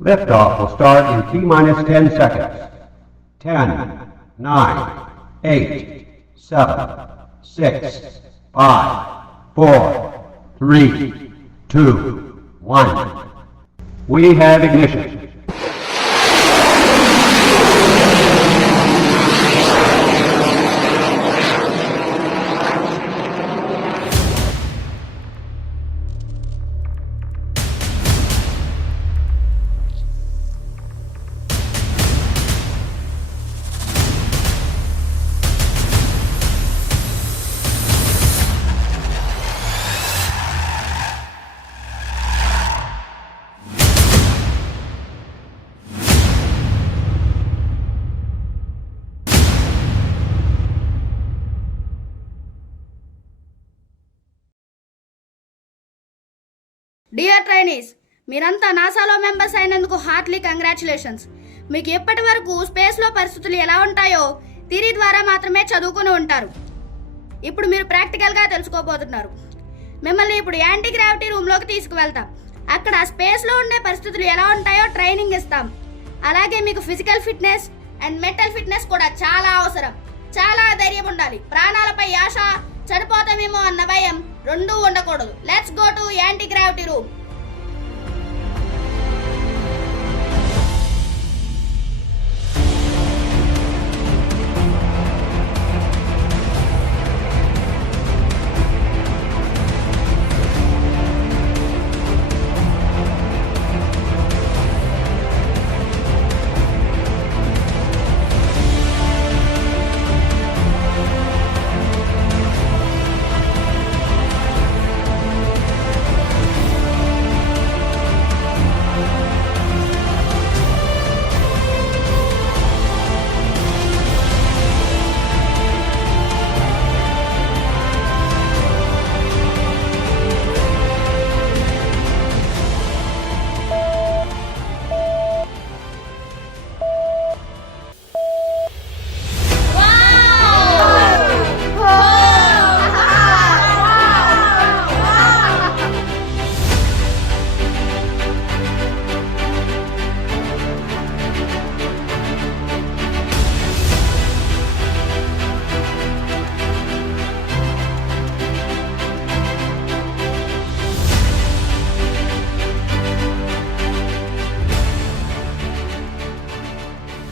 Liftoff will start in T-minus 10 seconds. 10, 9, 8, 7, 6, 5, 4, 3, 2, 1. We have ignition. Dear trainees, మీరంతా నాసాలో members అయినందుకు Hartley congratulations. మీకు ఇప్పటి వరకు స్పేస్లో పరిస్థితులు ఎలా ఉంటాయో థియరీ ద్వారా మాత్రమే చదువుకుని ఉంటారు. ఇప్పుడు మీరు ప్రాక్టికల్గా తెలుసుకోబోతున్నారు. మిమ్మల్ని ఇప్పుడు యాంటీ గ్రావిటీ రూమ్లోకి తీసుకువెళ్తాం. అక్కడ స్పేస్లో ఉండే పరిస్థితులు ఎలా ఉంటాయో ట్రైనింగ్ ఇస్తాం. అలాగే మీకు physical fitness and mental fitness కూడా చాలా అవసరం. చాలా ధైర్యం ఉండాలి. ప్రాణాలపై ఆశ, చనిపోతామేమో అన్న భయం రెండూ ఉండకూడదు. Let's go to anti gravity room.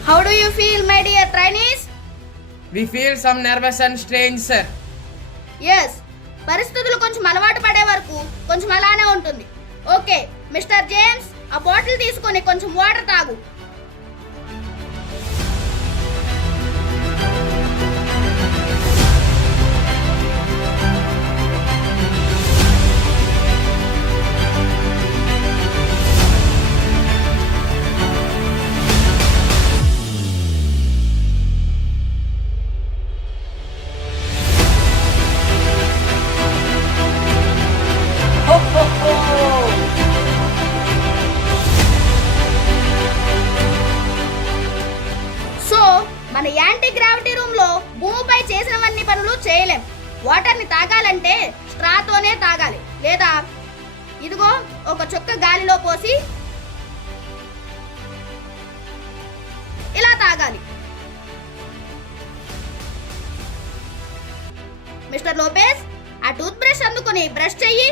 How do you feel, my dear trainees? We feel some nervous and strange, sir. Yes. పరిస్థితులు కొంచెం అలవాటు పడే వరకు కొంచెం అలానే ఉంటుంది. ఓకే మిస్టర్ జేమ్స్, ఆ బాటిల్ తీసుకొని కొంచెం వాటర్ తాగు. మన యాంటీ గ్రావిటీ రూమ్ లో భూమిపై చేసినవన్నీ పనులు చేయలేం. వాటర్ ని తాగాలంటే స్ట్రాతోనే తాగాలి, లేదా ఇదిగో ఒక చుక్క గాలిలో పోసి ఇలా తాగాలి. మిస్టర్ లోపెస్, ఆ టూత్ బ్రష్ అందుకుని బ్రష్ చెయ్యి.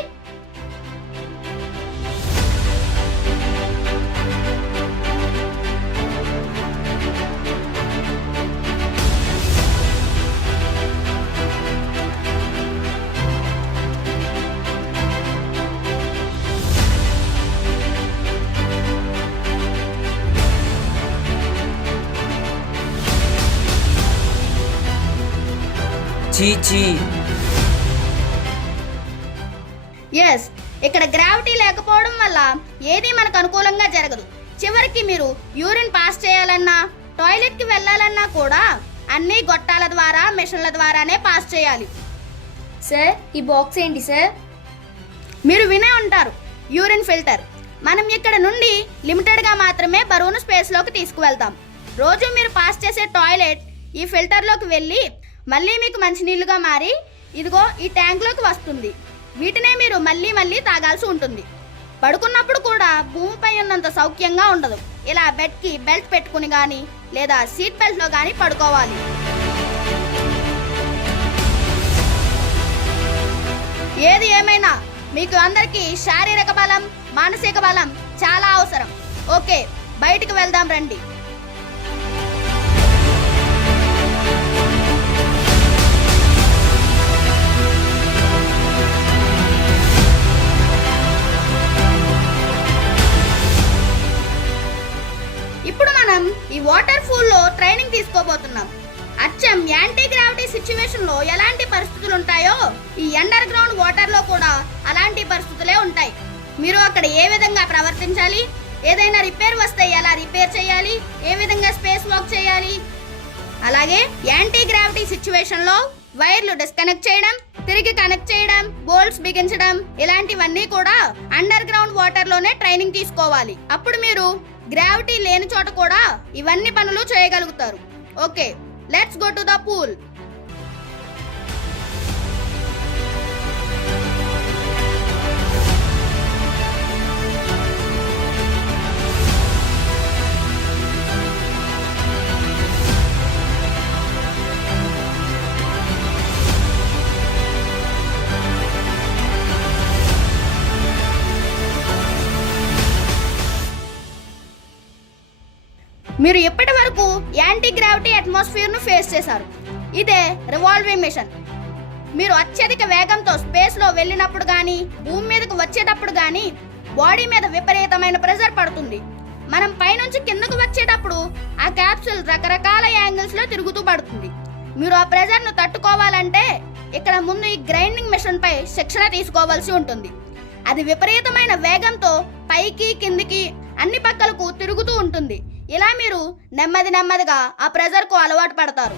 ఎస్, ఇక్కడ గ్రావిటీ లేకపోవడం వల్ల ఏది మనకు అనుకూలంగా జరగదు. చివరికి మీరు యూరిన్ పాస్ చేయాలన్నా, టాయిలెట్ కి వెళ్ళాలన్నా కూడా అన్ని గొట్టాల ద్వారా, మెషిన్ల ద్వారానే పాస్ చేయాలి. సార్, ఈ బాక్స్ ఏంటి సార్? మీరు వినే ఉంటారు, యూరిన్ ఫిల్టర్. మనం ఇక్కడ నుండి లిమిటెడ్గా మాత్రమే బరువును స్పేస్లోకి తీసుకువెళ్తాం. రోజు మీరు పాస్ చేసే టాయిలెట్ ఈ ఫిల్టర్లోకి వెళ్ళి మళ్ళీ మీకు మంచినీళ్ళుగా మారి ఇదిగో ఈ ట్యాంక్లోకి వస్తుంది. వీటినే మీరు మళ్ళీ మళ్ళీ తాగాల్సి ఉంటుంది. పడుకున్నప్పుడు కూడా భూమిపై ఉన్నంత సౌఖ్యంగా ఉండదు. ఇలా బెడ్కి బెల్ట్ పెట్టుకుని కానీ లేదా సీట్ బెల్ట్లో కానీ పడుకోవాలి. ఏది ఏమైనా మీకు అందరికీ శారీరక బలం, మానసిక బలం చాలా అవసరం. ఓకే, బయటికి వెళ్దాం రండి. ఇప్పుడు మనం ఈ వాటర్ ఫూల్ లో ట్రైనింగ్ తీసుకోబోతున్నాం. అచ్చం యాంటీ గ్రావిటీ సిచ్యువేషన్ లో ఎలాంటి పరిస్థితులు ఉంటాయో ఈ అండర్ గ్రౌండ్ వాటర్ లో కూడా అలాంటి పరిస్థితులే ఉంటాయి. మీరు అక్కడ ఏ విధంగా ప్రవర్తించాలి, ఏదైనా రిపేర్ వస్తే ఎలా రిపేర్ చేయాలి, ఏ విధంగా స్పేస్ వాక్ చేయాలి, అలాగే యాంటీ గ్రావిటీ సిచ్యువేషన్ లో వైర్లు డిస్కనెక్ట్ చేయడం, తిరిగి కనెక్ట్ చేయడం, బోల్ట్స్ బిగించడం, ఇలాంటివన్నీ కూడా అండర్ గ్రౌండ్ వాటర్ లోనే ట్రైనింగ్ తీసుకోవాలి. అప్పుడు మీరు గ్రావిటీ లేని చోట కూడా ఇవన్నీ పనులు చేయగలుగుతారు. Okay, let's go to the pool. మీరు ఇప్పటి వరకు యాంటీ గ్రావిటీ అట్మాస్ఫియర్ ను ఫేస్ చేశారు. ఇదే రివాల్వింగ్ మిషన్. మీరు అత్యధిక వేగంతో స్పేస్ లో వెళ్ళినప్పుడు గానీ భూమి మీదకు వచ్చేటప్పుడు గానీ బాడీ మీద విపరీతమైన ప్రెషర్ పడుతుంది. మనం పైనుంచి కిందకు వచ్చేటప్పుడు ఆ క్యాప్సూల్ రకరకాల యాంగిల్స్ లో తిరుగుతూ పడుతుంది. మీరు ఆ ప్రెషర్ ను తట్టుకోవాలంటే ఇక్కడ ముందు ఈ గ్రైండింగ్ మిషన్ పై శిక్షణ తీసుకోవాల్సి ఉంటుంది. అది విపరీతమైన వేగంతో పైకి కిందికి అన్ని పక్కలకు తిరుగుతూ ఉంటుంది. ఇలా మీరు నెమ్మదిగా ఆ ప్రెజర్ కు అలవాటు పడతారు.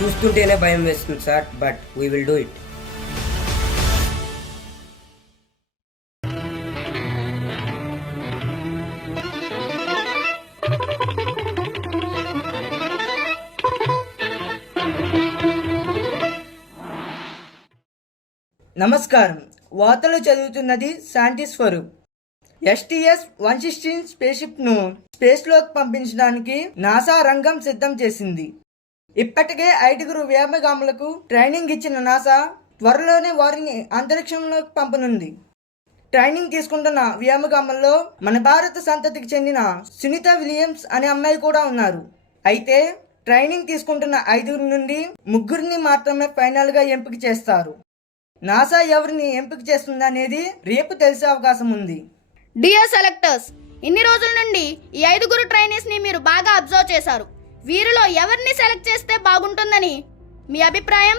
చూస్తుంటేనే భయం వేస్తుంది sir, but we will do it. నమస్కారం, వార్తలు చదువుతున్నది శాంతి స్వరూప్. STS-116 స్పేస్షిప్ను స్పేస్లోకి పంపించడానికి నాసా రంగం సిద్ధం చేసింది. ఇప్పటికే 5 వ్యోమగాములకు ట్రైనింగ్ ఇచ్చిన నాసా త్వరలోనే వారిని అంతరిక్షంలోకి పంపనుంది. ట్రైనింగ్ తీసుకుంటున్న వ్యోమగాముల్లో మన భారత సంతతికి చెందిన సునీత విలియమ్స్ అనే అమ్మాయి కూడా ఉన్నారు. అయితే ట్రైనింగ్ తీసుకుంటున్న 5 నుండి 3 మాత్రమే ఫైనల్గా ఎంపిక చేస్తారు. నాసా ఎవరిని ఎంపిక చేస్తుంది అనేది రేపు తెలిసే అవకాశం ఉంది. డియర్ సెలెక్టర్స్, ఇన్ని రోజుల నుండి ఈ 5 ట్రైనీస్ ని మీరు బాగా అబ్జర్వ్ చేశారు. వీరిలో ఎవరిని సెలెక్ట్ చేస్తే బాగుంటుందని మీ అభిప్రాయం?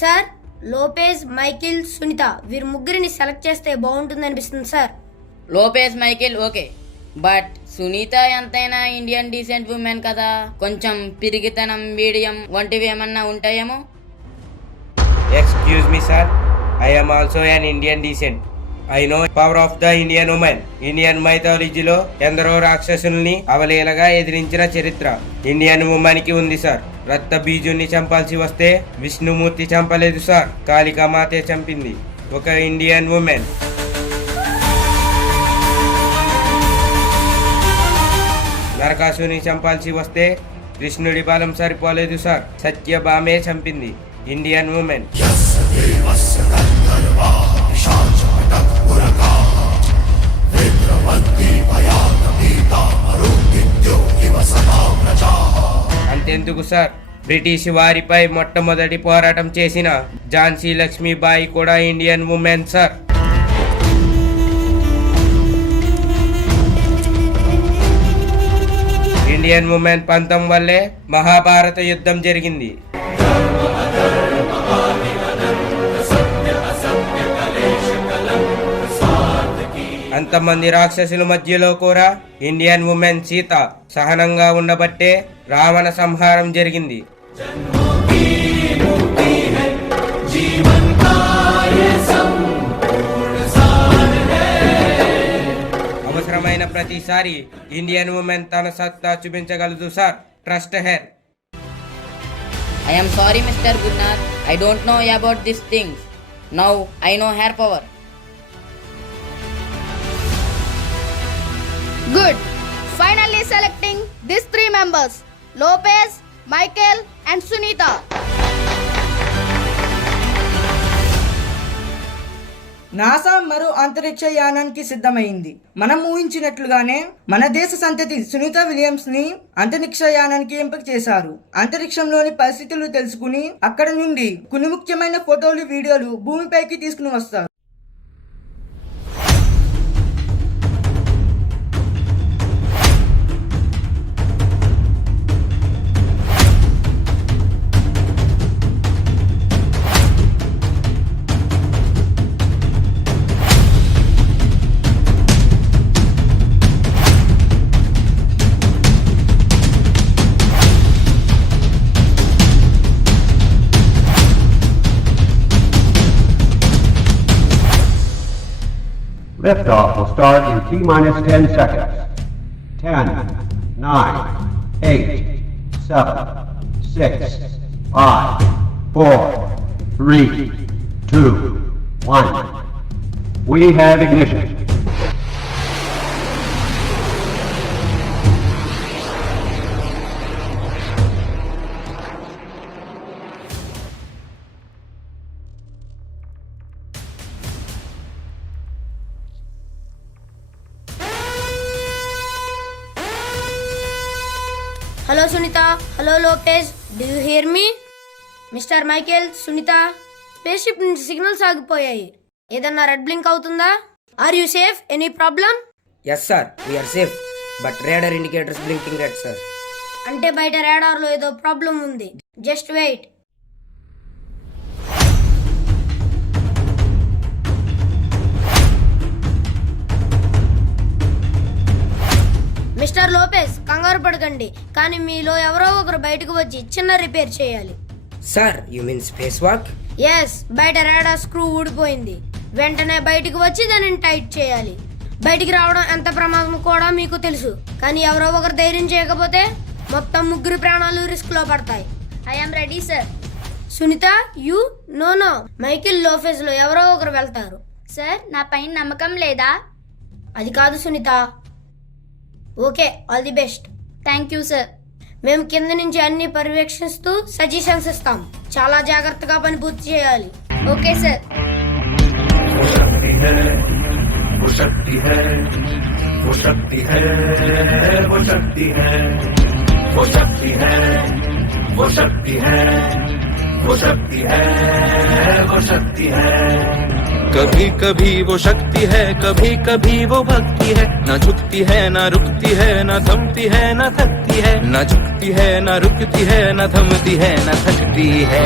సార్, లోపేజ్, మైకిల్, సునీత వీరు 3 సెలెక్ట్ చేస్తే బాగుంటుంది అనిపిస్తుంది sir. Lopez, Michael okay, but Sunita ఎంతైనా ఇండియన్ డీసెంట్ ఉమెన్ కదా, కొంచెం పిరిగితనం, మీడియం వంటివి ఏమన్నా ఉంటాయేమో. Excuse me sir, I am also an Indian descent. I know power of the Indian woman. Indian మైథాలజీలో ఎందరో రాక్షసుల్ని అవలీలగా ఎదిరించిన చరిత్ర ఇండియన్ ఉమెన్ కి ఉంది సార్. రక్త బీజుని చంపాల్సి వస్తే విష్ణుమూర్తి చంపలేదు సార్, కాళికామాతే చంపింది, ఒక ఇండియన్ ఉమెన్. నరకాసుని చంపాల్సి వస్తే కృష్ణుడి బలం సరిపోలేదు సార్, సత్యభామే చంపింది, ఇండియన్ ఉమెన్. అంతెందుకు సార్, బ్రిటిష్ వారిపై మొట్టమొదటి పోరాటం చేసిన ఝాన్సీ లక్ష్మీబాయి కూడా Indian women sir. Indian women పంతం వల్లే మహాభారత యుద్ధం జరిగింది. అంతమంది రాక్షసుల మధ్యలో కూడా ఇండియన్ ఉమెన్ సీత సహనంగా ఉండబట్టే రావణ సంహారం జరిగింది. అయిన ప్రతిసారి ఇండియన్ ఉమెన్ తన సత్తా చూపించగలదు sir. Trust her. I am sorry, Mr. Gunnar. I don't know about these things. Now I know hair power. Good. Finally selecting these 3 members, Lopez, Michael and Sunita. NASA మరో అంతరిక్ష యానానికి సిద్ధమైంది. మనం ఊహించినట్లుగానే మన దేశ సంతతి సునీత విలియమ్స్ ని అంతరిక్ష యానానికి ఎంపిక చేశారు. అంతరిక్షంలోని పరిస్థితులు తెలుసుకుని అక్కడ నుండి కొన్ని ముఖ్యమైన ఫోటోలు, వీడియోలు భూమిపైకి తీసుకుని వస్తారు. Liftoff will start in T-minus 10 seconds. 10, 9, 8, 7, 6, 5, 4, 3, 2, 1. We have ignition. Hello Sunita, hello Lopez, do you hear me? Mister Michael, Sunita, spaceship నుంచి సిగ్నల్స్ ఆగిపోయాయి. ఏదన్నా రెడ్ బ్లింక్ అవుతుందా? Are you safe? Any problem? Yes sir, we're safe, but radar indicators blinking red sir. అంటే బయట radar లో ఏదో problem ఉంది. Just wait. Mister Lopez, కంగారు పడకండి, కానీ మీలో ఎవరో ఒకరు బయటకు వచ్చి చిన్న రిపేర్ చేయాలి. Sir, you mean space walk? Yes, బయట రాడార్ స్క్రూ ఊడిపోయింది. వెంటనే బయటకు వచ్చి దానిని టైట్ చేయాలి. బయటికి రావడం ఎంత ప్రమాదం కూడా మీకు తెలుసు, కానీ ఎవరో ఒకరు ధైర్యం చేయకపోతే మొత్తం 3 ప్రాణాలు రిస్క్ లో పడతాయి. I am ready, sir. Sunita, you? No, Michael Lopez లో ఎవరో ఒకరు వెళ్తారు. సార్, నా పైన నమ్మకం లేదా? అది కాదు Sunita. Okay, all the best. Thank you sir. మేము కింద నుంచి అన్ని పర్యవేక్షిస్తూ సజెషన్స్ ఇస్తాం. చాలా జాగ్రత్తగా పని పూర్తి చేయాలి. Okay sir. कभी कभी वो शक्ति है, कभी कभी वो भक्ति है, न झुकती है न रुकती है, न थमती है न थकती है, न झुकती है न रुकती है, न थमती है न थकती है।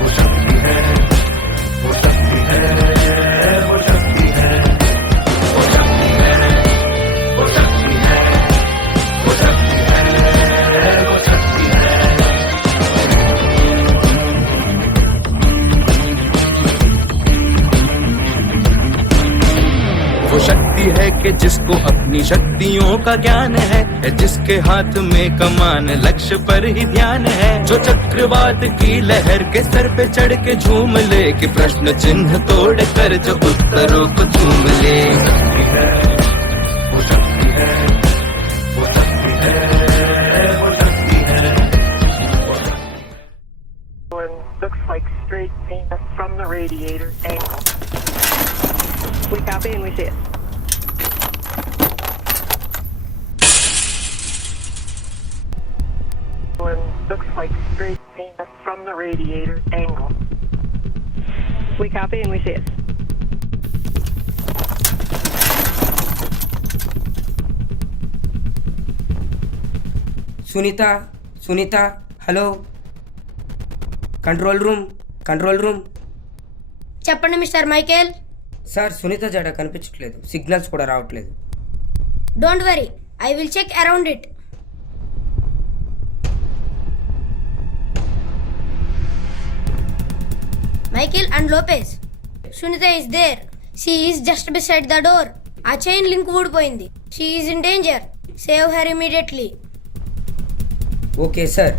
वो शक्ति है, वो शक्ति है, वो शक्ति है, वो शक्ति है, वो शक्ति है, वो शक्ति है, वो शक्ति है। वो शक्ति है कि जिसको अपनी शक्तियों का ज्ञान है, जिसके हाथ में कमान लक्ष्य पर ही ध्यान है, जो चक्रवात की लहर के सर पे चढ़ के झूम ले, कि प्रश्न चिन्ह तोड़ कर जो उत्तरों को झूम ले। वो शक्ति है, वो शक्ति है, वो शक्ति है, वो शक्ति है। Looks like straight paint from the radiator angle. We copy and we see it. Looks like straight paint from the radiator angle. We copy and we see it. Sunita, hello. Control room. చెప్పండి mister Michael. Sir, Sunita జడ కనిపించట్లేదు, signals కూడా రావట్లేదు. Don't worry, I will check around it. Michael and Lopez, Sunita is there. She is just beside the door. ఆ chain link ఊడిపోయింది. She is in danger. Save her immediately. Okay sir.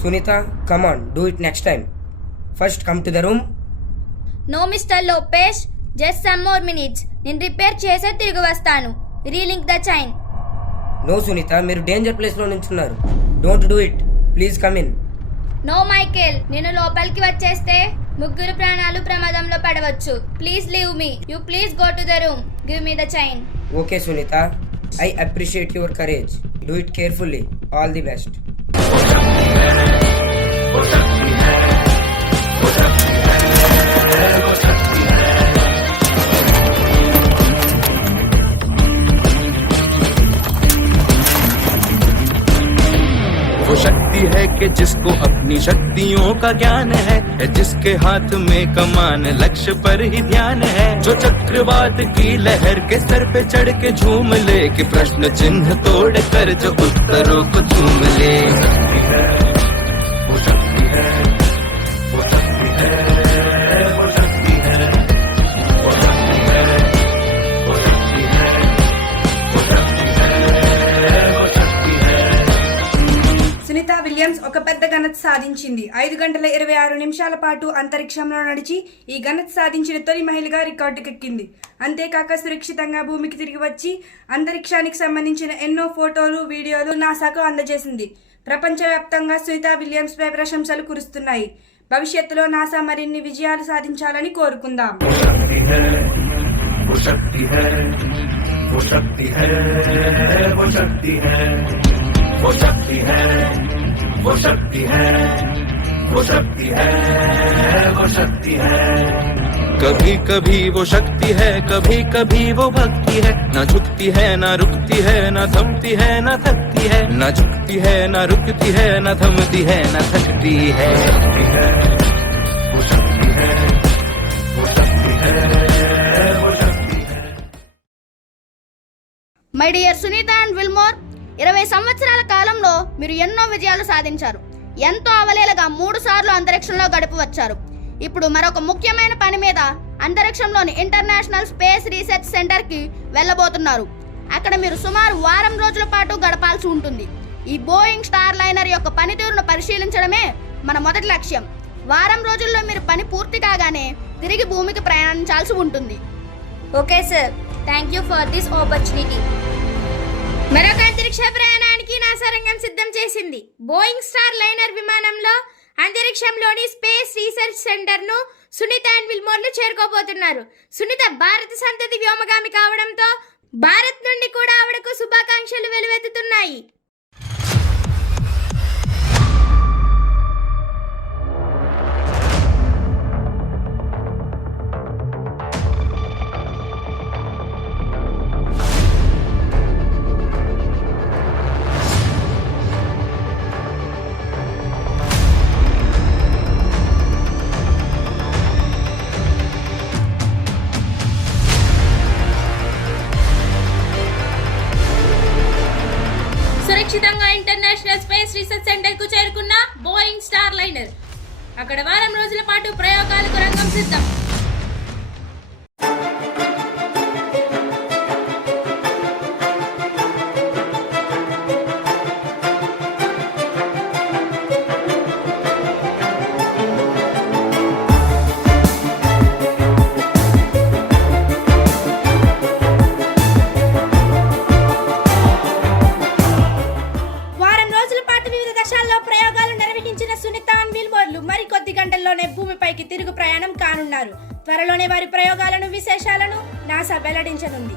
Sunita, come on, do it next time. First come to the room. No mister Lopez, just some more minutes. నేను repair చేసే తిరిగి వస్తాను. Relink the chain. No Sunita, మీరు danger place లో నించున్నారు. Don't do it. Please come in. No Michael, నేను లోపలికి వచ్చేస్తే ముగ్గురు ప్రాణాలు ప్రమాదంలో పడవచ్చు. Please leave me. You please go to the room. Give me the chain. Okay Sunita, I appreciate your courage. Do it carefully. All the best. वो शक्ति है कि जिसको अपनी शक्तियों का ज्ञान है, जिसके हाथ में कमान लक्ष्य पर ही ध्यान है, जो चक्रवात की लहर के सर पे चढ़ के झूम ले, कि प्रश्न चिन्ह तोड़ कर जो उत्तरों को चूम ले. वो शक्ति है, वो शक्ति है, वो शक्ति है, वो शक्ति है, वो शक्ति है, वो शक्ति है, वो शक्ति है. సునీత విలియమ్స్ ఒక పెద్ద ఘనత సాధించింది. 5 గంటల 26 నిమిషాల పాటు అంతరిక్షంలో నడిచి ఈ ఘనత సాధించిన తొలి మహిళగా రికార్డుకెక్కింది. అంతేకాక సురక్షితంగా భూమికి తిరిగి వచ్చి అంతరిక్షానికి సంబంధించిన ఎన్నో ఫోటోలు, వీడియోలు నాసాకు అందజేసింది. ప్రపంచవ్యాప్తంగా సునీత విలియమ్స్ పై ప్రశంసలు కురుస్తున్నాయి. భవిష్యత్తులో నాసా మరిన్ని విజయాలు సాధించాలని కోరుకుందాం. वो शक्ति है, वो शक्ति है, वो शक्ति है, वो शक्ति है. कभी कभी वो शक्ति है, कभी कभी वो भक्ति है. ना झुकती है, ना रुकती है, ना थमती है, ना थकती है. ना झुकती है, ना रुकती है, ना थमती है, ना थकती है. वो शक्ति है, वो शक्ति है, वो शक्ति है. My dear Sunita and Wilmore, 20 సంవత్సరాల కాలంలో మీరు ఎన్నో విజయాలు సాధించారు. ఎంతో అవలేలగా 3 సార్లు అంతరిక్షంలో గడిపి వచ్చారు. ఇప్పుడు మరొక ముఖ్యమైన పని మీద అంతరిక్షంలోని ఇంటర్నేషనల్ స్పేస్ రీసెర్చ్ సెంటర్కి వెళ్ళబోతున్నారు. అక్కడ మీరు సుమారు వారం రోజుల పాటు గడపాల్సి ఉంటుంది. ఈ బోయింగ్ స్టార్ లైనర్ యొక్క పనితీరును పరిశీలించడమే మన మొదటి లక్ష్యం. వారం రోజుల్లో మీరు పని పూర్తి కాగానే తిరిగి భూమికి ప్రయాణించాల్సి ఉంటుంది. Okay sir, thank you for this opportunity. మరొక అంతరిక్ష ప్రయాణానికి నాసా రంగం సిద్ధం చేసింది. బోయింగ్ స్టార్ లైనర్ విమానంలో అంతరిక్షంలోని స్పేస్ రీసెర్చ్ సెంటర్ ను సునీత అండ్ విల్మోర్లు చేరుకోబోతున్నారు. సునీత భారత సంతతి వ్యోమగామి కావడంతో భారత్ నుండి కూడా ఆవిడకు శుభాకాంక్షలు వెలువెత్తుతున్నాయి. సురక్షితంగా ఇంటర్నేషనల్ స్పేస్ రీసెర్చ్ సెంటర్ కు చేరుకున్న బోయింగ్ స్టార్ లైనర్ అక్కడ వారం రోజుల పాటు ప్రయోగాలకు రంగం సిద్ధం. మరికొద్ది గంటల్లోనే భూమిపైకి తిరుగు ప్రయాణం కానున్నారు. త్వరలోనే వారి ప్రయోగాలను, విశేషాలను నాసా వెల్లడించనుంది.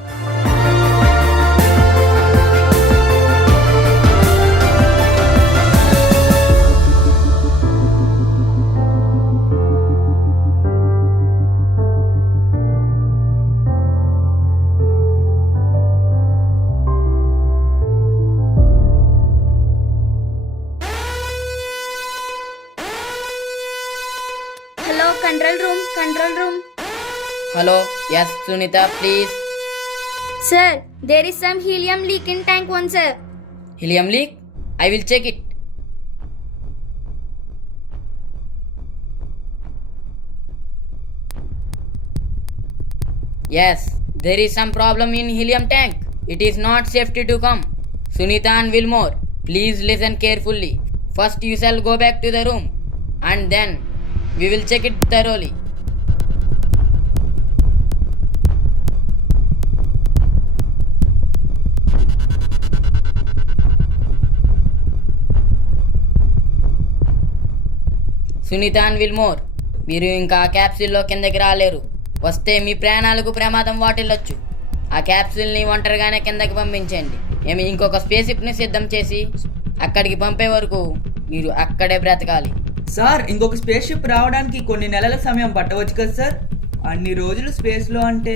Control room. Hello, yes Sunita please. Sir, there is some helium leak in tank 1 sir. Helium leak? I will check it. Yes, there is some problem in helium tank. It is not safety to come. Sunita and Wilmore, please listen carefully. First you shall go back to the room and then we will check it thoroughly. Sunita and Wilmore, మీరు ఇంకా క్యాప్సూల్లో కిందకి రాలేరు. వస్తే మీ ప్రాణాలకు ప్రమాదం వాటిల్లొచ్చు. ఆ క్యాప్సూల్ని ఒంటరిగానే కిందకి పంపించండి. మేము ఇంకొక స్పేస్‌షిప్ని సిద్ధం చేసి అక్కడికి పంపే వరకు మీరు అక్కడే బ్రతకాలి. సార్, ఇంకొక స్పేస్ షిప్ రావడానికి కొన్ని నెలల సమయం పట్టవచ్చు కదా సార్? అన్ని రోజులు స్పేస్లో అంటే?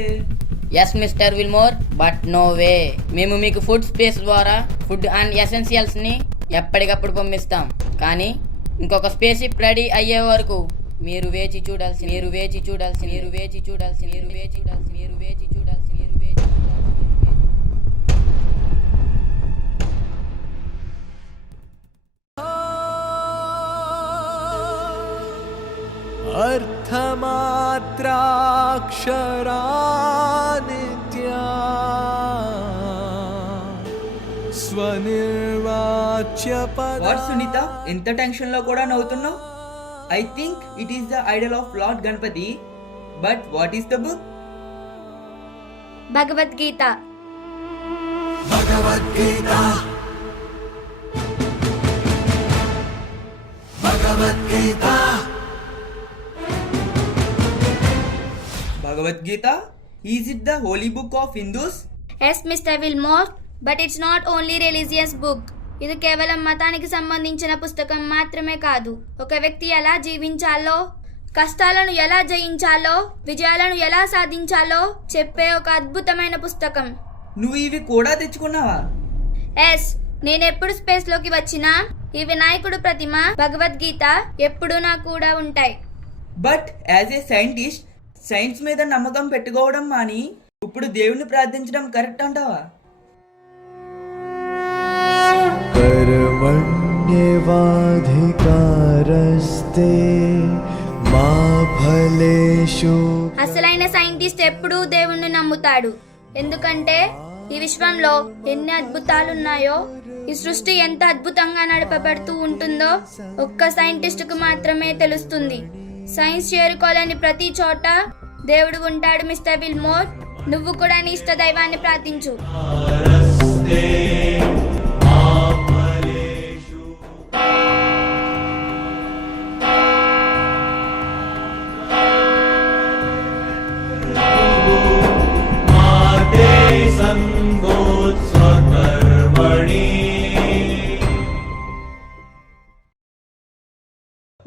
Yes mister Wilmore, but no way. మేము మీకు ఫుడ్ స్పేస్ ద్వారా ఫుడ్ అండ్ ఎసెన్షియల్స్ని ఎప్పటికప్పుడు పంపిస్తాం. కానీ ఇంకొక స్పేస్ షిప్ రెడీ అయ్యే వరకు మీరు వేచి చూడాల్సి. अर्थमात्राक्षरानित्या स्वनिर्वाच्य వాట్ సునీత, ఎంత టెన్షన్లో కూడా నవ్వుతున్నావు? I think it is the idol of lord Ganapati. But what is the book? Bhagavad Gita. Bhagavad Gita? Is it the holy book of Hindus? Yes mister Wilmore, but it's not only religious book. ఇది కేవలం మతానికి సంబంధించిన పుస్తకం మాత్రమే కాదు. ఒక వ్యక్తి ఎలా జీవించాలో, కష్టాలను ఎలా జయించాలో, విజయాలను ఎలా సాధించాలో చెప్పే ఒక అద్భుతమైన పుస్తకం. నువ్వు ఇవి కూడా తెచ్చుకున్నావా? ఎస్, నేను ఎప్పుడు స్పేస్ లోకి వచ్చినా ఈ వినాయకుడు ప్రతిమ, భగవద్గీత ఎప్పుడూ నా కూడా ఉంటాయి. But as a scientist, science మీద నమ్మకం పెట్టుకోవడం మాని ఇప్పుడు దేవుణ్ణి ప్రార్థించడం కరెక్ట్ అంటావా? कर्मण्येवाधिकारस्ते मा फलेषु. అసలైన సైంటిస్ట్ ఎప్పుడూ దేవుణ్ణి నమ్ముతాడు. ఎందుకంటే ఈ విశ్వంలో ఎన్ని అద్భుతాలున్నాయో, ఈ సృష్టి ఎంత అద్భుతంగా నడపబడుతూ ఉంటుందో ఒక్క సైంటిస్ట్ కు మాత్రమే తెలుస్తుంది. సైన్స్ చేరుకోలేని ప్రతి చోట దేవుడు ఉంటాడు మిస్టర్ విల్మోర్. నువ్వు కూడా నీ ఇష్ట దైవాన్ని ప్రార్థించు.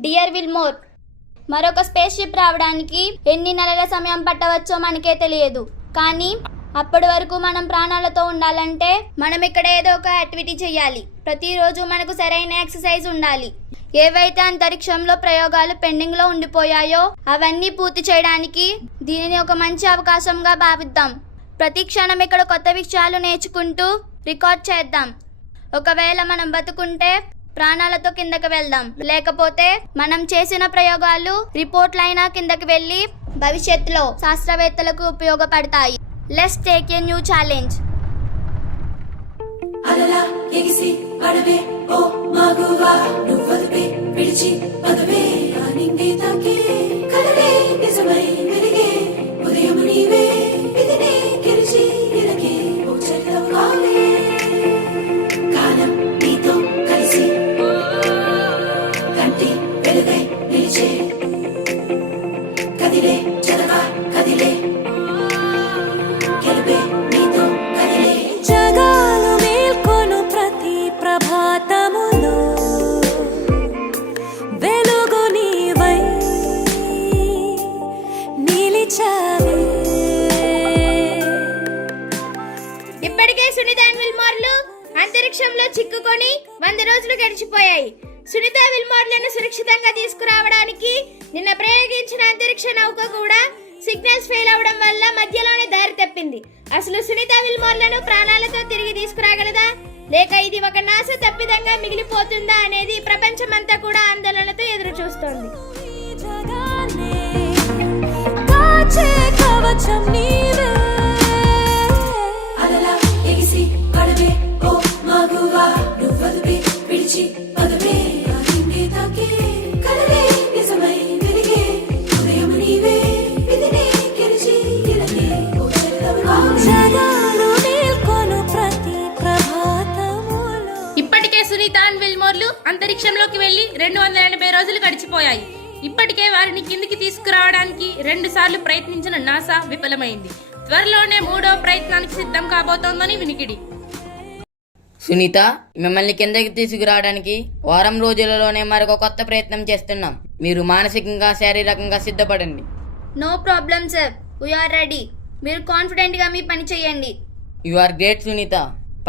డియర్ విల్మోర్, మరొక స్పేస్ షిప్ రావడానికి ఎన్ని నెలల సమయం పట్టవచ్చో మనకే తెలియదు. కానీ అప్పటి వరకు మనం ప్రాణాలతో ఉండాలంటే మనం ఇక్కడ ఏదో ఒక యాక్టివిటీ చేయాలి. ప్రతిరోజు మనకు సరైన ఎక్సర్సైజ్ ఉండాలి. ఏవైతే అంతరిక్షంలో ప్రయోగాలు పెండింగ్ లో ఉండిపోయాయో అవన్నీ పూర్తి చేయడానికి దీనిని ఒక మంచి అవకాశంగా భావిద్దాం. ప్రతి క్షణం ఇక్కడ కొత్త విషయాలు నేర్చుకుంటూ రికార్డ్ చేద్దాం. ఒకవేళ మనం బతుకుంటే ప్రాణాలతో కిందకి వెళ్దాం. లేకపోతే మనం చేసిన ప్రయోగాలు రిపోర్ట్లైనా కిందకి వెళ్ళి భవిష్యత్తులో శాస్త్రవేత్తలకు ఉపయోగపడతాయి. Let's take a new challenge. అలలా ఎగిసి పడవే ఓ మగువా, నువ్వదుపే పిడిచి పదవే నింగి తాకే కలలే నిజమై వెలిగే ఉదయం నీవే విధినే గెలిచి ఇలకే ఓ చెట్లం కావే కాలం నీతో కలిసి కంటి వెలుగై నిలిచే కదిలే చదవా కదిలే గెలిపే నీతో కదిలే జగాలు మేల్కొను ప్రతి ప్రభాతములో వెలుగు నీవై నిలిచావే. ఇప్పటికే సునీత విల్మోర్లు అంతరిక్షంలో చిక్కుకొని 100 రోజులు గడిచిపోయాయి. సునీత విల్మోర్లను సురక్షితంగా తీసుకురావడానికి నిన్న ప్రయోగించిన పంపించిన అంతరిక్ష నౌక కూడా సిగ్నల్స్ ఫెయిల్ అవడం వల్ల మధ్యలోనే దారి తప్పింది. అసలు సునీత విల్మోర్లను ప్రాణాలతో తిరిగి తీసుకురాగలదా, లేక ఇది ఒక నాసా తప్పిదంగా మిగిలిపోతుందా అనేది ప్రపంచమంతా కూడా ఆందోళనతో ఎదురు చూస్తోంది. జగానే కాచే కవచం నీవే అలలా ఎగిసి పడవే ఓ మగువా నువ్వదువే విడిచి పదవే ఆగిందే తాకే కలలే నిజమై వెలిగే ఉదయం నీవే విధినే గెలిచి ఇలగే ఓ జగాలు మేల్కొను ప్రతి ప్రభాతములో. ఇప్పటికే సునీత అండ్ విల్మోర్లు అంతరిక్షంలోకి వెళ్లి 280 రోజులు గడిచిపోయాయి. ఇప్పటికే వారిని కిందికి తీసుకురావడానికి 2 సార్లు ప్రయత్నించిన నాసా విఫలమైంది. త్వరలోనే 3వ ప్రయత్నానికి సిద్ధం కాబోతోందని వినికిడి. సునీత, మిమ్మల్ని కిందకి తీసుకురావడానికి వారం రోజులలోనే మరొక కొత్త ప్రయత్నం చేస్తున్నాం. మీరు మానసికంగా శారీరకంగా సిద్ధపడండి. No problem sir, we're ready. మీరు కాన్ఫిడెంట్ గా మీ పని చేయండి. You are great Sunitha.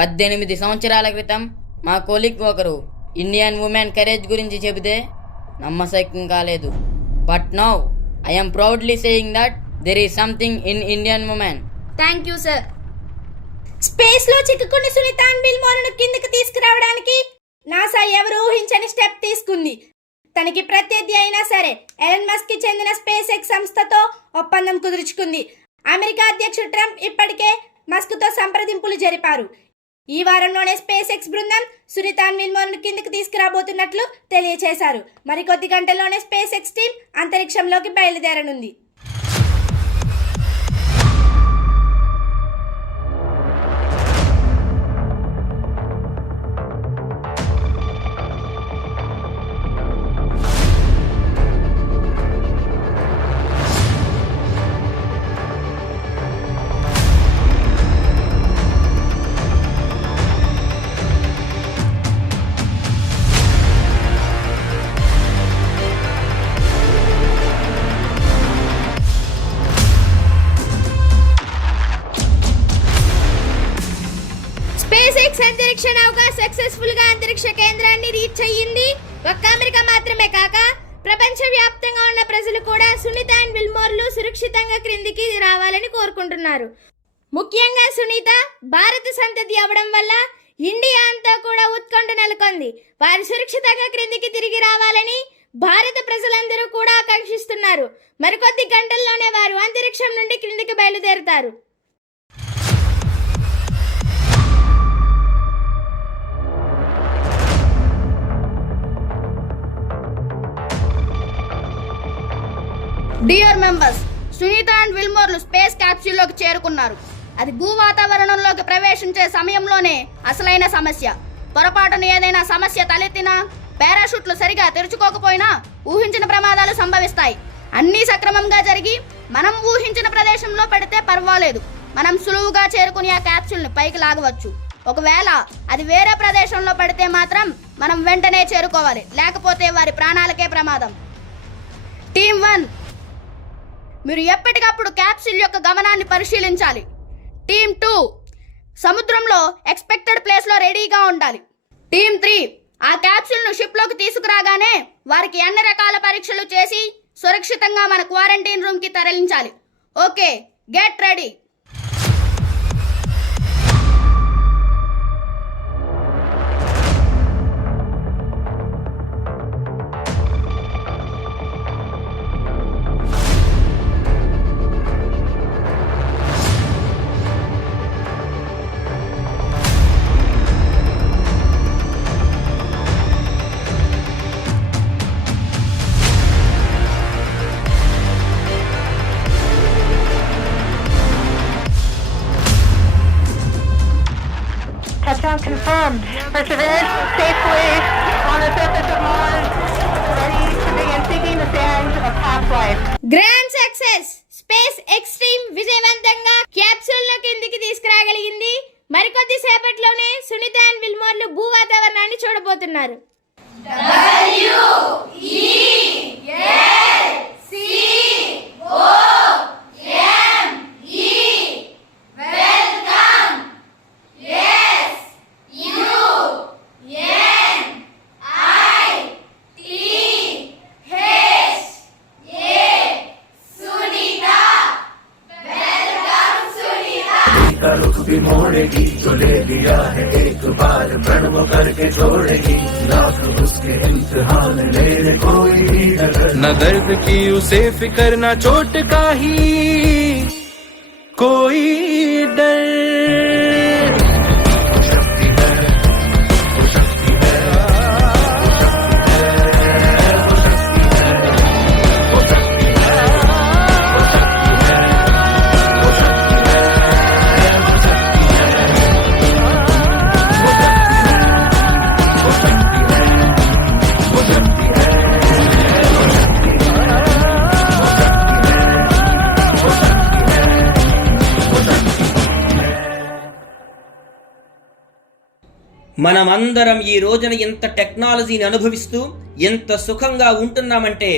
18 సంవత్సరాల క్రితం మా కొలీగ్ ఒకరు ఇండియన్ ఉమెన్ కరేజ్ గురించి చెబితే నమ్మశక్యం కాలేదు. But now I'm proudly saying that there is something in Indian women. Thank you sir. Space లో చిక్కుకున్న సునీత అండ్ విల్మోర్లను కిందకి తీసుకురావడానికి నాసా ఎవరు ఊహించని స్టెప్ తీసుకుంది. తనకి ప్రత్యర్థి అయినా సరే ఎలన్ మస్క్ కి చెందిన స్పేస్ ఎక్స్ సంస్థతో ఒప్పందం కుదుర్చుకుంది. అమెరికా అధ్యక్షుడు ట్రంప్ ఇప్పటికే మస్క్ తో సంప్రదింపులు జరిపారు. ఈ వారంలోనే స్పేస్ ఎక్స్ బృందం సునీత అండ్ విల్మోర్లను కిందకి తీసుకురాబోతున్నట్లు తెలియజేశారు. మరికొద్ది గంటల్లోనే స్పేస్ ఎక్స్ టీం అంతరిక్షంలోకి బయలుదేరనుంది. స్పేస్ ఎక్స్ అంతరిక్ష నౌక సక్సెస్ఫుల్ గా అంతరిక్ష కేంద్రాన్ని రీచ్ అయ్యింది. ఒక్క అమెరికా మాత్రమే కాక ప్రపంచ వ్యాప్తంగా ఉన్న ప్రజలు కూడా సునీత అండ్ విల్మోర్లు సురక్షితంగా క్రిందికి రావాలని కోరుకుంటున్నారు. ముఖ్యంగా సునీత భారత సంతతి అవడం వల్ల ఇండియా అంతా కూడా ఉత్కంఠ నెలకొంది. వారు సురక్షితంగా క్రిందికి తిరిగి రావాలని భారత ప్రజలందరూ కూడా ఆకాంక్షిస్తున్నారు. మరికొద్ది గంటల్లోనే వారు అంతరిక్షం నుండి క్రిందికి బయలుదేరుతారు. డియర్ మెంబర్స్, సునీత అండ్ విల్మోర్లు స్పేస్ క్యాప్సూల్లోకి చేరుకున్నారు. అది భూ వాతావరణంలోకి ప్రవేశించే సమయంలోనే అసలైన సమస్య. పొరపాటున ఏదైనా సమస్య తలెత్తినా, పారాషూట్లు సరిగా తెరుచుకోకపోయినా ఊహించిన ప్రమాదాలు సంభవిస్తాయి. అన్నీ సక్రమంగా జరిగి మనం ఊహించిన ప్రదేశంలో పెడితే పర్వాలేదు. మనం సులువుగా చేరుకుని ఆ క్యాప్సూల్ని పైకి లాగవచ్చు. ఒకవేళ అది వేరే ప్రదేశంలో పడితే మాత్రం మనం వెంటనే చేరుకోవాలి, లేకపోతే వారి ప్రాణాలకే ప్రమాదం. టీమ్ 1, మీరు ఎప్పటికప్పుడు క్యాప్సూల్ యొక్క గమనాన్ని పరిశీలించాలి. టీమ్ 2, సముద్రంలో ఎక్స్పెక్టెడ్ ప్లేస్లో రెడీగా ఉండాలి. టీమ్ 3, ఆ క్యాప్సూల్ను షిప్లోకి తీసుకురాగానే వారికి అన్ని రకాల పరీక్షలు చేసి సురక్షితంగా మన క్వారంటైన్ రూమ్కి తరలించాలి. Okay, get ready. Touchdown confirmed. Perseverance safely on the surface of Mars, ready to begin seeking the sands of past life. Grand success! Space extreme విజయవంతంగా క్యాప్సూల్ ను కిందికి తీసుకురాగలిగింది. మరికొద్ది సేపట్లోనే సునీత అండ్ విల్మోర్లు భూ వాతావరణాన్ని చూడబోతున్నారు. न दर्द की उसे फिकर न चोट का ही कोई डर। మనమందరం ఈ రోజున ఎంత టెక్నాలజీని అనుభవిస్తూ ఎంత సుఖంగా ఉంటున్నామంటే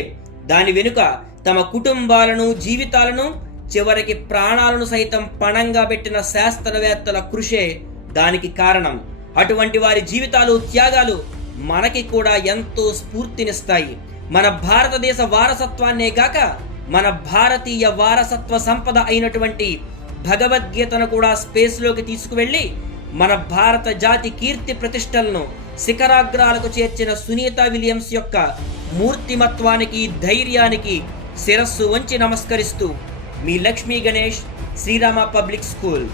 దాని వెనుక తమ కుటుంబాలను జీవితాలను చివరికి ప్రాణాలను సైతం పణంగా పెట్టిన శాస్త్రవేత్తల కృషే దానికి కారణం. అటువంటి వారి జీవితాలు త్యాగాలు మనకి కూడా ఎంతో స్ఫూర్తినిస్తాయి. మన భారతదేశ వారసత్వాన్నే గాక మన భారతీయ వారసత్వ సంపద అయినటువంటి భగవద్గీతను కూడా స్పేస్లోకి తీసుకువెళ్ళి మన భారత జాతి కీర్తి ప్రతిష్టలను శిఖరాగ్రాలకు చేర్చిన సునీత విలియమ్స్ యొక్క మూర్తిమత్వానికి ధైర్యానికి శిరస్సు వంచి నమస్కరిస్తూ మీ లక్ష్మీ గణేష్, శ్రీరామ పబ్లిక్ స్కూల్.